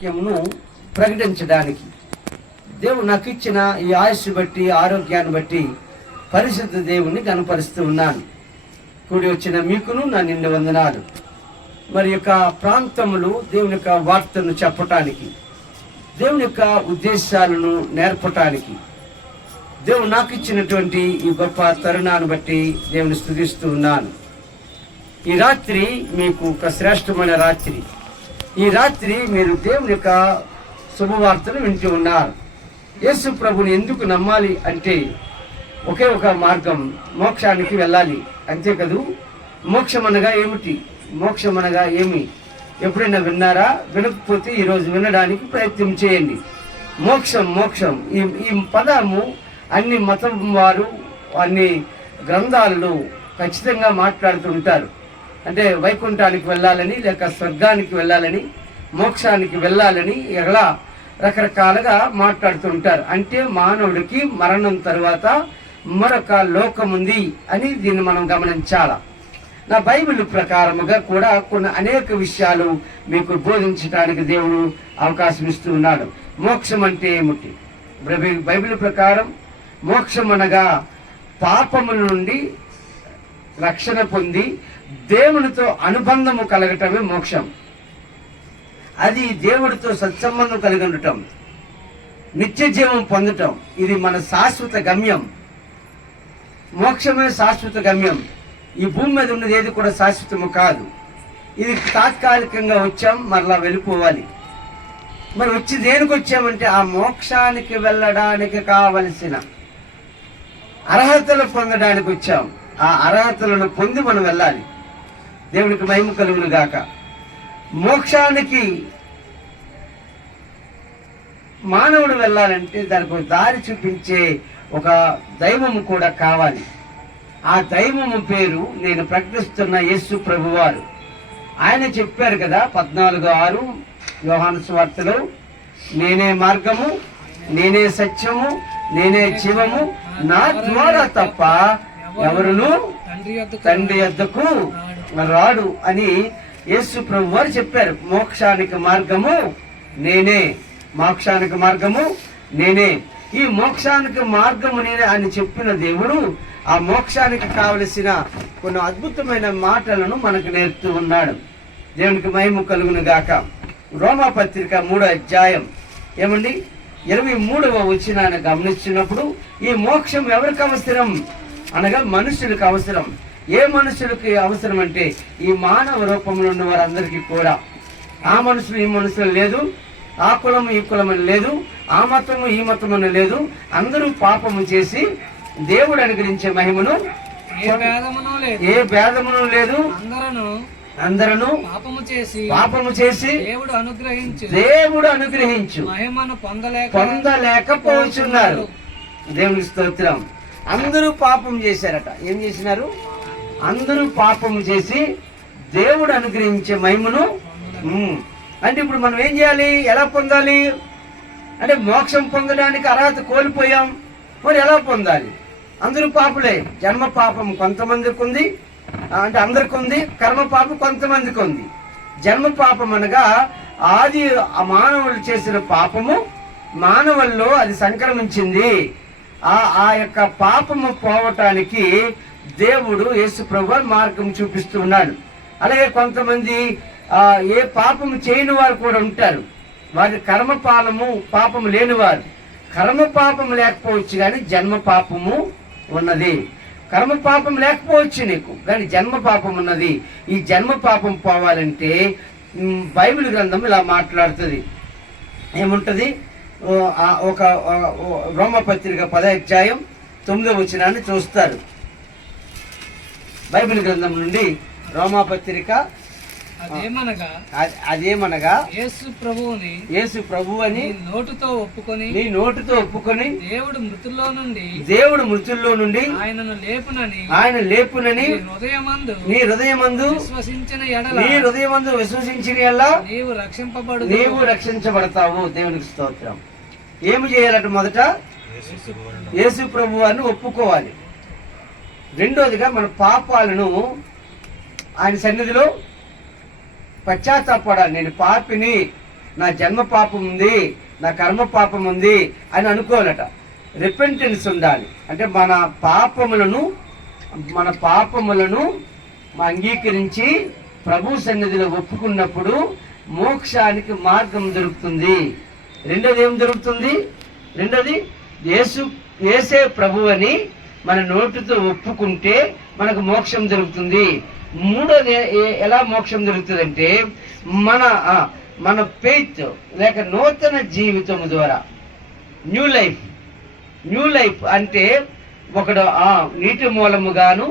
వాక్యమును ప్రకటించడానికి. దేవుడు నాకు ఇచ్చిన ఈ ఆయుష్ బట్టి ఆరోగ్యాన్ని బట్టి పరిశుద్ధ దేవుణ్ణి కనపరుస్తూ ఉన్నాను. కూడి వచ్చిన మీకును నా నిండు వందనాలు. మరి యొక్క ప్రాంతములు దేవుని యొక్క వార్తను చెప్పటానికి దేవుని యొక్క ఉద్దేశాలను నేర్పటానికి దేవుడు నాకు ఇచ్చినటువంటి ఈ గొప్ప తరుణాన్ని బట్టి దేవుని స్థుతిస్తూ ఉన్నాను. ఈ రాత్రి మీకు ఒక శ్రేష్టమైన రాత్రి. ఈ రాత్రి మీరు దేవుని యొక్క శుభవార్తను వింటూ ఉన్నారు. యేసు ప్రభుని ఎందుకు నమ్మాలి అంటే ఒకే ఒక మార్గం మోక్షానికి వెళ్ళాలి. అంతే కదూ మోక్షం అనగా ఏమిటి? మోక్షం అనగా ఏమి? ఎప్పుడైనా విన్నారా? వినకపోతే ఈరోజు వినడానికి ప్రయత్నం చేయండి. మోక్షం మోక్షం. ఈ ఈ పదము అన్ని మతం వారు అన్ని గ్రంథాలలో ఖచ్చితంగా మాట్లాడుతుంటారు అంటే వైకుంఠానికి వెళ్ళాలని లేక స్వర్గానికి వెళ్ళాలని మోక్షానికి వెళ్ళాలని ఎలా రకరకాలుగా మాట్లాడుతుంటారు అంటే మానవుడికి మరణం తర్వాత మరొక లోకం ఉంది అని దీన్ని మనం గమనించాల? నా బైబిల్ ప్రకారముగా కూడా కొన్ని అనేక విషయాలు మీకు బోధించడానికి దేవుడు అవకాశం ఇస్తూ ఉన్నాడు. మోక్షం అంటే ఏమిటి? బైబిల్- బైబిల్ ప్రకారం మోక్షం అనగా పాపముల నుండి రక్షణ పొంది దేవునితో అనుబంధము కలగటమే మోక్షం. అది దేవుడితో సత్సంబంధం కలిగి ఉండటం నిత్య జీవం పొందటం ఇది మన శాశ్వత గమ్యం. మోక్షమే శాశ్వత గమ్యం. ఈ భూమి మీద ఉన్నది ఏది కూడా శాశ్వతము కాదు. ఇది తాత్కాలికంగా వచ్చాం మరలా వెళ్ళిపోవాలి. మరి వచ్చి దేనికి వచ్చామంటే ఆ మోక్షానికి వెళ్ళడానికి కావలసిన అర్హతలు పొందడానికి వచ్చాం. ఆ అర్హతలను పొంది మనం వెళ్ళాలి. దేవునికి మహిమ కలుగును గాక మోక్షానికి మానవుడు వెళ్ళాలంటే దానికి దారి చూపించే ఒక దైవము కూడా కావాలి. ఆ దైవము పేరు నేను ప్రకటిస్తున్న యేసు ప్రభువారు. ఆయన చెప్పారు కదా పద్నాలుగు ఆరు యోహాను స్వార్తలో నేనే మార్గము నేనే సత్యము నేనే జీవము నా ద్వారా తప్ప ఎవరును తండ్రి తండ్రి యొద్దకు రాడు అని యేసు ప్రభు వారు చెప్పారు. మోక్షానికి మార్గము నేనే. మోక్షానికి మార్గము నేనే. ఈ మోక్షానికి మార్గము నేనే అని చెప్పిన దేవుడు ఆ మోక్షానికి కావలసిన కొన్ని అద్భుతమైన మాటలను మనకు నేర్పుతూ ఉన్నాడు. దేవునికి మహిమ కలుగును గాక. రోమా పత్రిక మూడో అధ్యాయం ఏమండి? ఇరవై మూడవ వచ్చినాన్ని గమనించినప్పుడు ఈ మోక్షం ఎవరికి అవసరం? అనగా మనుషులకు అవసరం. ఏ మనుషులకి అవసరం అంటే ఈ మానవ రూపంలో ఉన్న వారందరికీ కూడా. ఆ మనుషులు ఈ మనుషులు లేదు. ఆ కులము ఈ కులం అని లేదు. ఆ మతము ఈ మతం అని లేదు. అందరూ పాపము చేసి దేవుడు అనుగ్రహించే మహిమను ఏ భేదమునో లేదు. ఏ భేదమును లేదు. అందరూ అందరను పాపము చేసి పాపము చేసి దేవుడు అనుగ్రహించు. దేవుడు అనుగ్రహించు. మహిమను పొందలేక పొందలేకపోతున్నారు. దేవుని స్తోత్రం. అందరూ పాపం చేశారట. ఏం చేసినారు? అందరూ పాపం చేసి దేవుడు అనుగ్రహించే మహిమను అంటే ఇప్పుడు మనం ఏం చేయాలి? ఎలా పొందాలి? అంటే మోక్షం పొందడానికి అర్హత కోల్పోయాం. మరి ఎలా పొందాలి? అందరూ పాపలే. జన్మ పాపం కొంతమందికి ఉంది. అంటే అందరికి ఉంది. కర్మ పాపం కొంతమందికి ఉంది. జన్మ పాపం అనగా ఆది ఆ మానవులు చేసిన పాపము మానవుల్లో అది సంక్రమించింది. ఆ ఆ యొక్క పాపము పోవటానికి దేవుడు యేసు ప్రభు మార్గం చూపిస్తూ ఉన్నాడు అలాగే కొంతమంది ఏ పాపము చేయని వారు కూడా ఉంటారు. వారి కర్మ పాలము పాపము లేనివారు. కర్మ పాపం లేకపోవచ్చు కానీ జన్మ పాపము ఉన్నది. కర్మ పాపం లేకపోవచ్చు నీకు కానీ జన్మ పాపం ఉన్నది. ఈ జన్మ పాపం పోవాలంటే బైబిల్ గ్రంథం ఇలా మాట్లాడుతుంది. ఏముంటుంది? ఒక ఆ, ఓ, రోమపత్రిక పదాధ్యాయం తొమ్మిదో వచ్చినాన్ని చూస్తారు. బైబిల్ గ్రంథం నుండి రోమాపత్రిక అదేమనగా యేసు ప్రభువుని యేసు ప్రభు అని నీ నోటుతో ఒప్పుకొని నీ నోటితో ఒప్పుకొని దేవుడు మృతుల్లో నుండి దేవుడు మృతుల్లో నుండి ఆయనను లేపునని ఆయన లేపునని నీ హృదయమందు నీ హృదయమందు విశ్వసించిన ఎడల నీ హృదయమందు విశ్వసించిన ఎలా నీవు రక్షింపబడు నీవు రక్షించబడతావు దేవునికి స్తోత్రం. ఏమి చేయాలట మొదట? యేసు ప్రభు వారిని ఒప్పుకోవాలి. రెండోదిగా మన పాపాలను ఆయన సన్నిధిలో పశ్చాత్తాపడాలి నేను పాపిని నా జన్మ పాపం ఉంది నా కర్మ పాపం ఉంది అని అనుకోవాలట రిపెంటెన్స్ ఉండాలి. అంటే మన పాపములను మన పాపములను అంగీకరించి ప్రభు సన్నిధిలో ఒప్పుకున్నప్పుడు మోక్షానికి మార్గం దొరుకుతుంది. రెండోది ఏం దొరుకుతుంది? రెండోది యేసు ఏసే ప్రభు అని మన నోటితో ఒప్పుకుంటే మనకు మోక్షం జరుగుతుంది. మూడోది ఎలా మోక్షం జరుగుతుందంటే మన మన ఫెయిత్ లేక నూతన జీవితం ద్వారా. న్యూ లైఫ్ న్యూ లైఫ్ అంటే ఒకడు ఆ నీటి మూలముగాను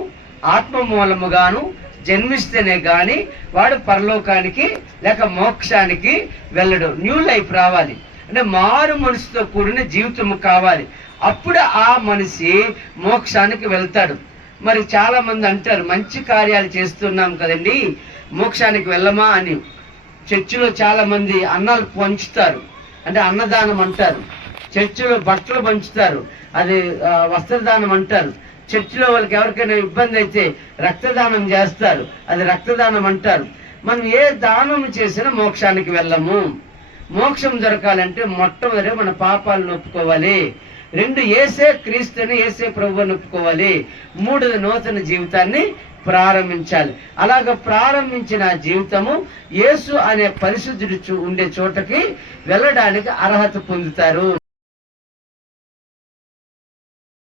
ఆత్మ మూలముగాను జన్మిస్తేనే కానీ వాడు పరలోకానికి లేక మోక్షానికి వెళ్ళడు. న్యూ లైఫ్ రావాలి. అంటే మారు మనసుతో కూడిన జీవితం కావాలి. అప్పుడు ఆ మనిషి మోక్షానికి వెళ్తాడు. మరి చాలా మంది అంటారు మంచి కార్యాలు చేస్తున్నాం కదండి మోక్షానికి వెళ్ళమా అని. చర్చిలో చాలా మంది అన్నాలు పంచుతారు. అంటే అన్నదానం అంటారు. చర్చిలో బట్టలు పంచుతారు. అది వస్త్రదానం అంటారు. చర్చిలో వాళ్ళకి ఎవరికైనా ఇబ్బంది అయితే రక్తదానం చేస్తారు. అది రక్తదానం అంటారు. మనం ఏ దానం చేసినా మోక్షానికి వెళ్ళము. మోక్షం దొరకాలంటే మొట్టమొదటి మన పాపాలను ఒప్పుకోవాలి రెండు ఏసే క్రీస్తుని ఏసే ప్రభువుని ఒప్పుకోవాలి మూడోది నూతన జీవితాన్ని ప్రారంభించాలి. అలాగ ప్రారంభించిన జీవితము యేసు అనే పరిశుద్ధుడు ఉండే చోటకి వెళ్ళడానికి అర్హత పొందుతారు.